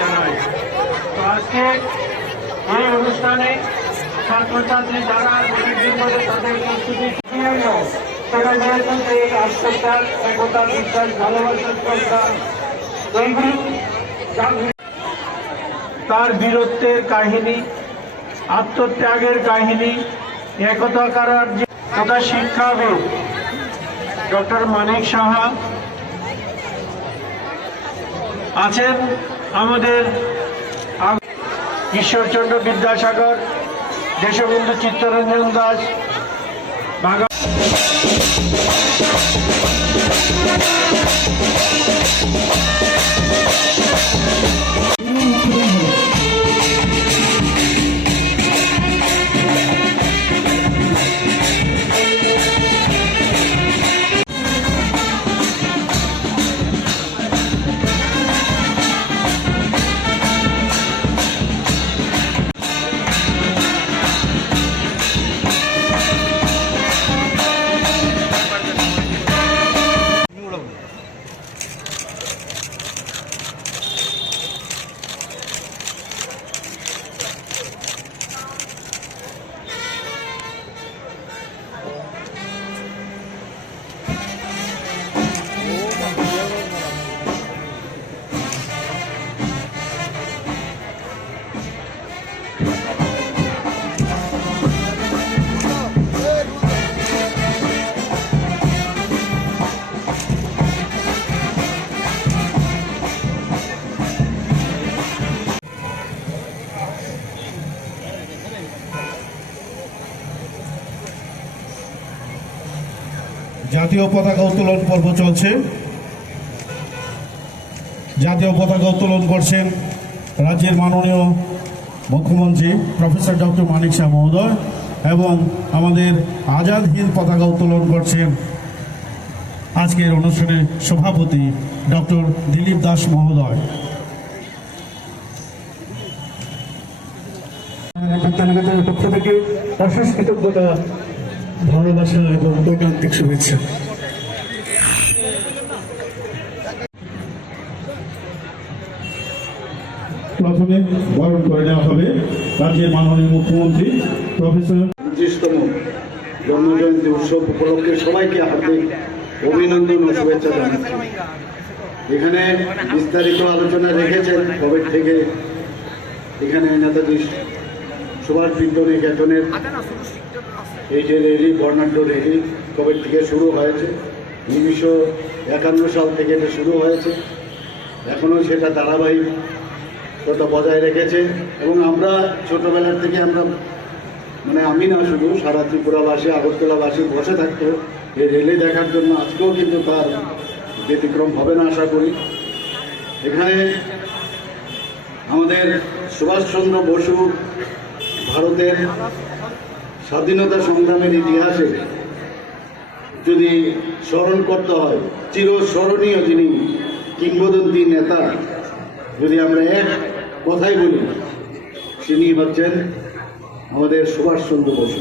জানাই। তো আজকে এই অনুষ্ঠানে ছাত্রছাত্রী যারা তাদের প্রস্তুতি তারা দিয়েছেন এই আত্মত্যাগ, একতা, বিশ্বাস, ভালোবাসার শ্রদ্ধা, এইগুলি তার বীরত্বের কাহিনী, আত্মত্যাগের কাহিনী, একতা করার যে তথা শিক্ষাবিদ ডক্টর মানিক সাহা আছেন, আমাদের ঈশ্বরচন্দ্র বিদ্যাসাগর, দেশবন্ধু চিত্তরঞ্জন দাস, জাতীয় পতাকা উত্তোলন পর্ব চলছে। জাতীয় পতাকা উত্তোলন করছেন রাজ্যের মাননীয় মুখ্যমন্ত্রী প্রফেসর ডক্টর মানিক শাহ মহোদয় এবং আমাদের আজাদ হিন্দ পতাকা উত্তোলন করছেন আজকের অনুষ্ঠানের সভাপতি ডক্টর দিলীপ দাস মহোদয়। বিজ্ঞানীদের পক্ষ থেকে অশেষ কৃতজ্ঞতা, ভালোবাসা এবং বৈজ্ঞানিক শুভেচ্ছা। প্রথমে বরণ করে নেওয়া হবে রাজ্যের মাননীয় মুখ্যমন্ত্রী প্রফেসর। ২৫তম জন্মজয়ন্তী উৎসব উপলক্ষে সবাইকে হার্দিক অভিনন্দন ও শুভেচ্ছা জানাচ্ছি। এখানে বিস্তারিত আলোচনা রেখেছেন কবে থেকে এখানে নেতাজি সুভাষ বিদ্যানিকেতনের এই যে র্যালি, বর্ণাঢ্য র্যালি কবে থেকে শুরু হয়েছে, 1951 সাল থেকে এটা শুরু হয়েছে, এখনও সেটা ধারাবাহিকতা বজায় রেখেছে। এবং আমরা ছোটোবেলার থেকে আমরা আমি না শুধু সারা ত্রিপুরাবাসী, আগরতলাবাসী বসে থাকতো এই র্যালি দেখার জন্য। আজকেও কিন্তু তার ব্যতিক্রম হবে না আশা করি। এখানে আমাদের সুভাষচন্দ্র বসু ভারতের স্বাধীনতা সংগ্রামের ইতিহাসে যদি স্মরণ করতে হয়, চিরস্মরণীয় যিনি কিংবদন্তি নেতা, যদি আমরা এক কথাই বলি, তিনি হচ্ছেন আমাদের সুভাষচন্দ্র বসু।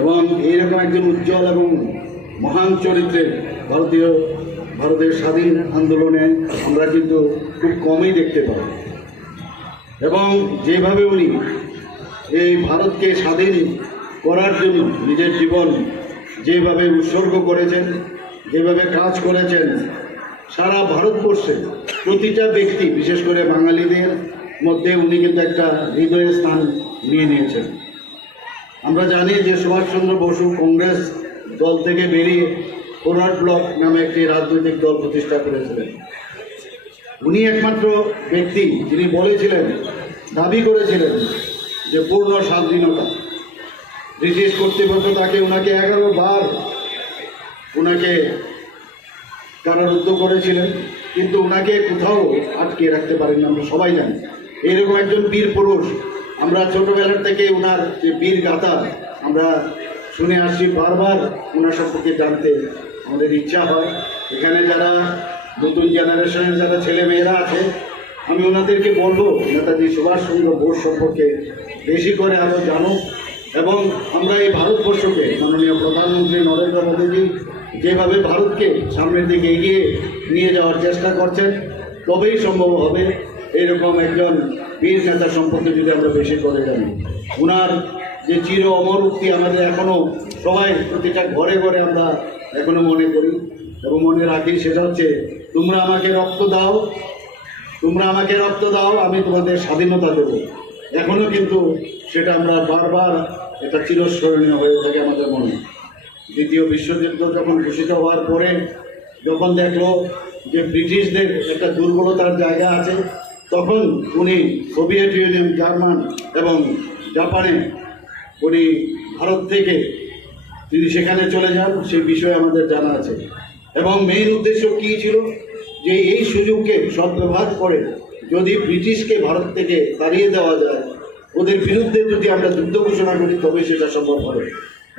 এবং এইরকম একজন উজ্জ্বল এবং মহান চরিত্রের ভারতের স্বাধীন আন্দোলনে আমরা কিন্তু খুব কমই দেখতে পাই। এবং যেভাবে উনি এই ভারতকে স্বাধীন করার জন্য নিজের জীবন যেভাবে উৎসর্গ করেছেন, যেভাবে কাজ করেছেন, সারা ভারতবর্ষে প্রতিটা ব্যক্তি, বিশেষ করে বাঙালিদের মধ্যে উনি কিন্তু একটা হৃদয়ের স্থান নিয়ে নিয়েছেন। আমরা জানি যে সুভাষচন্দ্র বসু কংগ্রেস দল থেকে বেরিয়ে ফরওয়ার্ড ব্লক নামে একটি রাজনৈতিক দল প্রতিষ্ঠা করেছিলেন। উনি একমাত্র ব্যক্তি যিনি বলেছিলেন, দাবি করেছিলেন যে পূর্ণ স্বাধীনতা। ব্রিটিশ কর্তৃপক্ষ ওনাকে 11 বার কারারুদ্ধ করেছিলেন, কিন্তু ওনাকে কোথাও আটকে রাখতে পারেননি। আমরা সবাই জানি এরকম একজন বীর পুরুষ। আমরা ছোটবেলার থেকে ওনার যে বীর গাথা আমরা শুনে আসছি, বারবার ওনার সম্পর্কে জানতে আমাদের ইচ্ছা হয়। এখানে যারা নতুন জেনারেশনের যারা ছেলে মেয়েরা আছে, আমি ওনাদেরকে বলবো নেতাজি সুভাষচন্দ্র বোস সম্পর্কে বেশি করে আরও জানুক। এবং আমরা এই ভারতবর্ষকে মাননীয় প্রধানমন্ত্রী নরেন্দ্র মোদীজি যেভাবে ভারতকে সামনের দিকে এগিয়ে নিয়ে যাওয়ার চেষ্টা করছেন, তবেই সম্ভব হবে এরকম একজন বীর নেতা সম্পর্কে যদি আমরা বেশি করে জানি। ওনার যে চির অমর উক্তি আমাদের এখনও সবাই প্রতিটা ঘরে ঘরে আমরা এখনো মনে করি এবং মনে রাখি, সেটা হচ্ছে তোমরা আমাকে রক্ত দাও, তোমরা আমাকে রক্ত দাও, আমি তোমাদের স্বাধীনতা দেব। এখনো কিন্তু সেটা আমরা বারবার এটা চিরস্মরণীয় হয়ে থাকে আমাদের মনে। দ্বিতীয় বিশ্বযুদ্ধ যখন ঘোষিত হওয়ার পরে যখন দেখলো যে ব্রিটিশদের একটা দুর্বলতার জায়গা আছে, তখন উনি সোভিয়েত ইউনিয়ন, জার্মান এবং জাপানে উনি ভারত থেকে তিনি সেখানে চলে যান, সেই বিষয়ে আমাদের জানা আছে। এবং মেইন উদ্দেশ্য কী ছিল, যে এই সুযোগকে সদ্ব্যবহার করে যদি ব্রিটিশকে ভারত থেকে তাড়িয়ে দেওয়া যায়, ওদের বিরুদ্ধে যদি আমরা যুদ্ধ ঘোষণা করি, তবে সেটা সম্ভব হবে।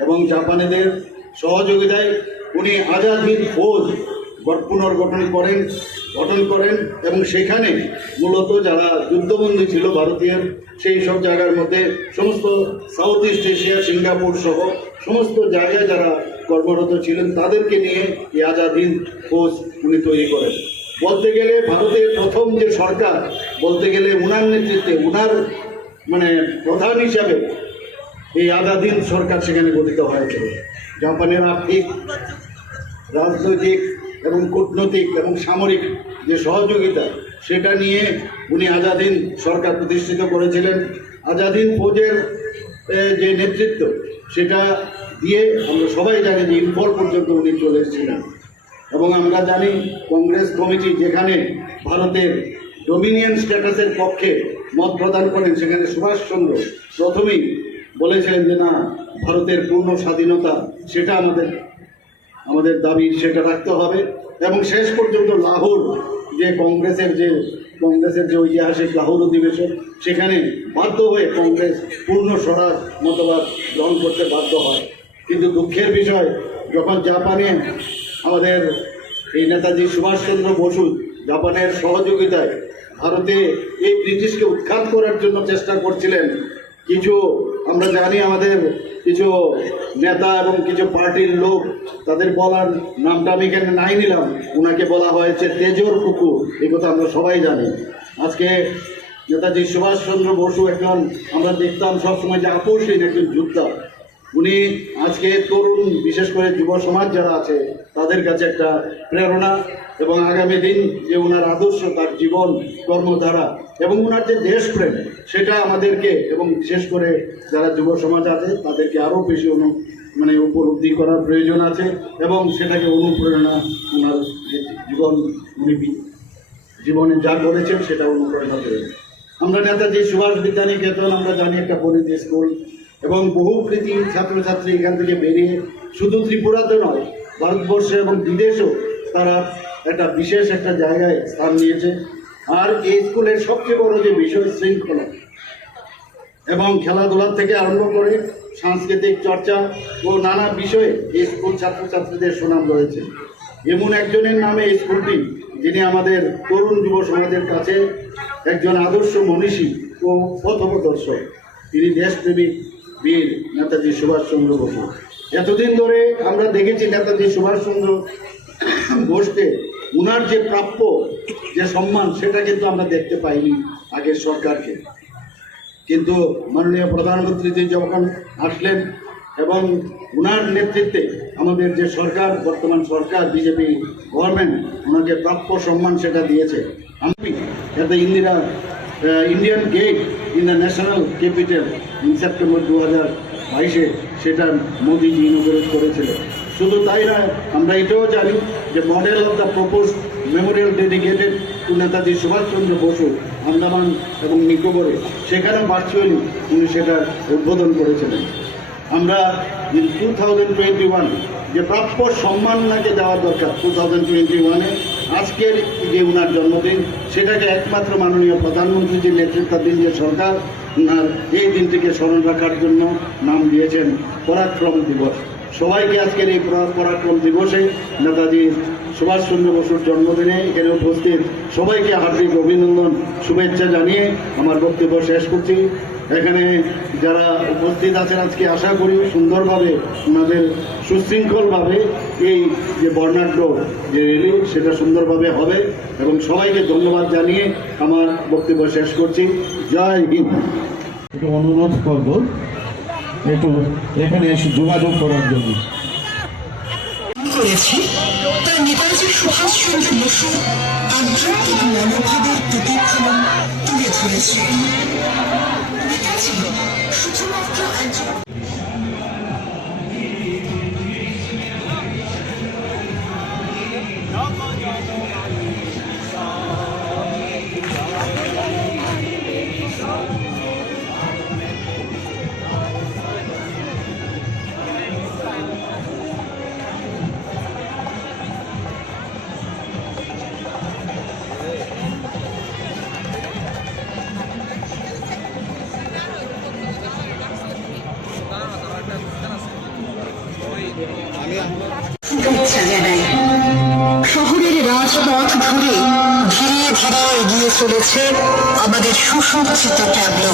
এবং জাপানিদের সহযোগিতায় উনি আজাদ হিন্দ ফৌজ পুনর্গঠন করেন এবং সেখানে মূলত যারা যুদ্ধবন্দী ছিল ভারতীয়, সেই সব জায়গার মধ্যে সমস্ত সাউথ ইস্ট এশিয়া, সিঙ্গাপুর সহ সমস্ত জায়গায় যারা কর্মরত ছিলেন তাদেরকে নিয়ে এই আজাদ হিন্দ ফৌজ উনি তৈরি করেন। বলতে গেলে ভারতের প্রথম যে সরকার, বলতে গেলে উনার নেতৃত্বে, উনার মানে প্রধান হিসাবে এই আজাদ হিন্দ সরকার সেখানে গঠিত হয়েছিল। জাপানের আর্থিক, রাজনৈতিক এবং কূটনৈতিক এবং সামরিক যে সহযোগিতা, সেটা নিয়ে উনি আজাদ হিন্দ সরকার প্রতিষ্ঠিত করেছিলেন। আজাদ হিন্দ ফৌজের যে নেতৃত্ব, সেটা দিয়ে আমরা সবাই জানি যে ইম্ফল পর্যন্ত উনি চলে এসেছিলেন। এবং আমরা জানি কংগ্রেস কমিটি যেখানে ভারতের ডোমিনিয়ন স্ট্যাটাসের পক্ষে মত প্রদান করেন, সেখানে সুভাষচন্দ্র প্রথমেই বলেছিলেন যে না, ভারতের পূর্ণ স্বাধীনতা সেটা আমাদের দাবি, সেটা রাখতে হবে। এবং শেষ পর্যন্ত লাহোর যে কংগ্রেসের যে ঐতিহাসিক লাহোর অধিবেশন, সেখানে বাধ্য হয়ে কংগ্রেস পূর্ণ স্বরাজ মতবাদ গ্রহণ করতে বাধ্য হয়। কিন্তু দুঃখের বিষয়, যখন জাপানে আমাদের এই নেতাজি সুভাষচন্দ্র বসু জাপানের সহযোগিতায় ভারতে এই ব্রিটিশকে উৎখাত করার জন্য চেষ্টা করছিলেন, কিছু আমরা জানি আমাদের কিছু নেতা এবং কিছু পার্টির লোক, তাদের বলার নামটা আমি এখানে নাই নিলাম, ওনাকে বলা হয়েছে তেজর কুকুর। এই কথা আমরা সবাই জানি। আজকে নেতাজি সুভাষচন্দ্র বসু একজন, আমরা দেখতাম সবসময় যে আপোষহীন একজন যোদ্ধা। উনি আজকে তরুণ, বিশেষ করে যুব সমাজ যারা আছে, তাদের কাছে একটা প্রেরণা। এবং আগামী দিন যে ওনার আদর্শ, তার জীবন কর্মধারা এবং ওনার যে দেশপ্রেম, সেটা আমাদেরকে এবং বিশেষ করে যারা যুব সমাজ আছে তাদেরকে আরও বেশি উপলব্ধি করার প্রয়োজন আছে। এবং সেটাকে অনুপ্রেরণা, ওনার যে জীবনে যা করেছেন সেটা অনুপ্রেরণা দেবে। আমরা নেতাজি সুভাষ বিদ্যানিকেতন আমরা জানি একটা পরিচিত স্কুল, এবং বহু কৃতি ছাত্রছাত্রী এখান থেকে বেরিয়ে শুধু ত্রিপুরাতে নয়, ভারতবর্ষে এবং বিদেশেও তারা একটা বিশেষ একটা জায়গায় স্থান নিয়েছে। আর এই স্কুলের সবচেয়ে বড় যে বিষয়, শৃঙ্খলা এবং খেলাধুলার থেকে আরম্ভ করে সাংস্কৃতিক চর্চা ও নানা বিষয়ে এই স্কুল ছাত্রছাত্রীদের সুনাম রয়েছে। এমন একজনের নামে এই স্কুলটি, যিনি আমাদের তরুণ যুব সমাজের কাছে একজন আদর্শ মনীষী ও পথপ্রদর্শক। তিনি দেশপ্রেমিক বীর নেতাজি সুভাষচন্দ্র বসু। এতদিন ধরে আমরা দেখেছি নেতাজি সুভাষচন্দ্র বোসকে উনার যে প্রাপ্য যে সম্মান, সেটা কিন্তু আমরা দেখতে পাইনি আগের সরকারকে। কিন্তু মাননীয় প্রধানমন্ত্রী যখন আসলেন এবং উনার নেতৃত্বে আমাদের যে সরকার, বর্তমান সরকার বিজেপি গভর্নমেন্ট, ওনাকে প্রাপ্য সম্মান সেটা দিয়েছে। আমি যাতে Indian get in the national capital in September 2022 সেটা মোদিজি ইনোগ্রেট করেছিলেন। শুধু তাই নয়, আমরা এটাও জানি যে model of the propose memorial dedicated to Netaji Subhashchandra Basu Andaman এবং নিকোবরে, সেখানে ভার্চুয়ালি উনি সেটা উদ্বোধন করেছিলেন। আমরা 2021 যে প্রাপ্য সম্মান ওনাকে দেওয়ার দরকার, 2021-এ আজকের যে ওনার জন্মদিন, সেটাকে একমাত্র মাননীয় প্রধানমন্ত্রীজির নেতৃত্বাধীন যে সরকার, ওনার এই দিনটিকে স্মরণ রাখার জন্য নাম দিয়েছেন পরাক্রম দিবস। সবাইকে আজকের এই পরাক্রম দিবসে নেতাজি সুভাষচন্দ্র বসুর জন্মদিনে এখানে উপস্থিত সবাইকে হার্দিক অভিনন্দন শুভেচ্ছা জানিয়ে আমার বক্তব্য শেষ করছি। এখানে যারা উপস্থিত আছেন আজকে আশা করি সুন্দরভাবে ওনাদের সুশৃঙ্খলভাবে এই যে বর্ণাঢ্য যে র্যালি সেটা সুন্দরভাবে হবে এবং সবাইকে ধন্যবাদ জানিয়ে আমার বক্তব্য শেষ করছি। জয় হিন্দ। একটু অনুরোধ করব একটু এখানে এসে যোগাযোগ করার জন্য। করেছে তার নেতাজি সুভাষচন্দ্র বসু আধ্যাত্মিক মনোভাবের প্রতিফলন তুলে ধরেছে। নেতাজি শুধুমাত্র একজন শহরের রাজপথ ধরে ধীরে ধীরে এগিয়ে চলেছে আমাদের সুসজ্জিত ট্যাবলো।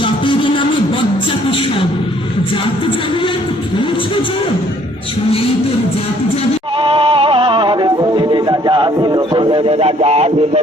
জাতির নামে বজ্জাতি সব জাত জানিয়াত খেলছ জোর শুনেই তোর জাত যাবে। রাজা ছিল বলের রাজা ছিল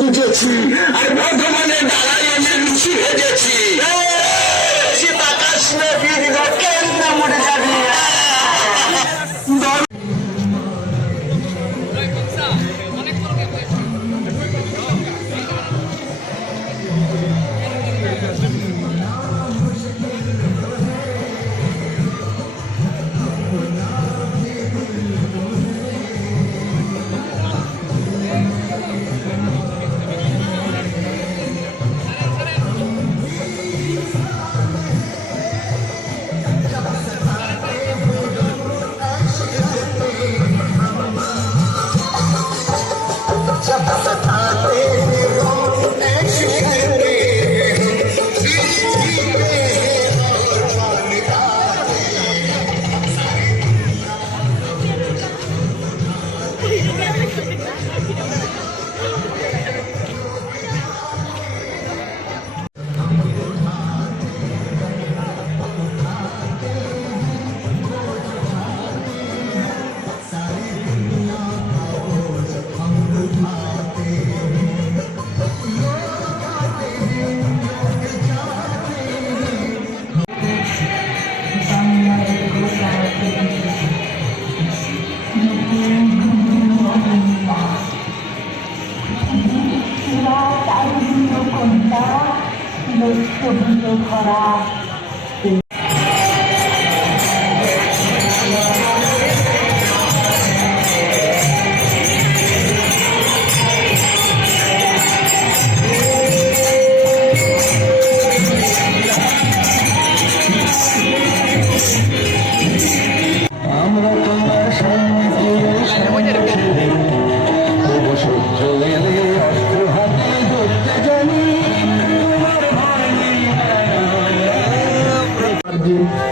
বুঝেছি আর বর্ধমানে দাঁড়াই আমি লুচি ভেজেছি আকাশ কেন্দ্র মরে যাবি। লক্ষ্যভূত খরা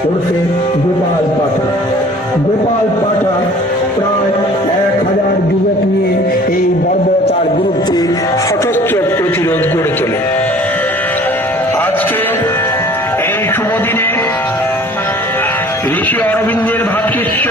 ওরফে গোপাল পাঠা প্রায় 1000 যুবক নিয়ে এই বর্বরতার বিরুদ্ধে সশস্ত্র প্রতিরোধ গড়ে তোলে। আজকে এই শুভ দিনে ঋষি অরবিন্দের ভাতৃষ্য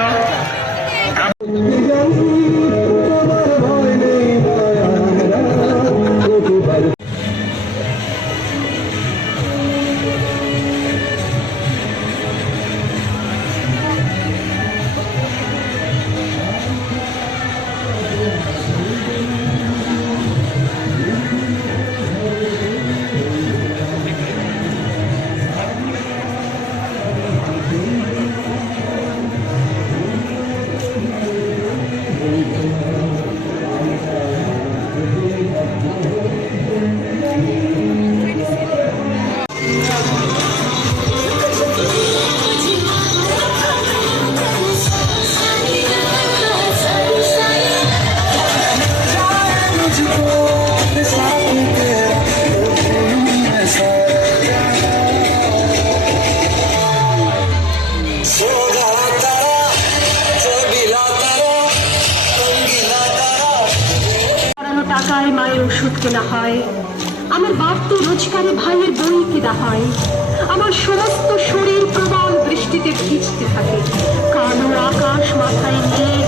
টাকায় মায়ের ওষুধ কেনা হয়, আমার বাড়তি রোজগারে ভাইয়ের বই কেনা হয়, আমার সমস্ত শরীর প্রবল বৃষ্টিতে ভিজতে থাকে, কালো আকাশ মাথায় নিয়ে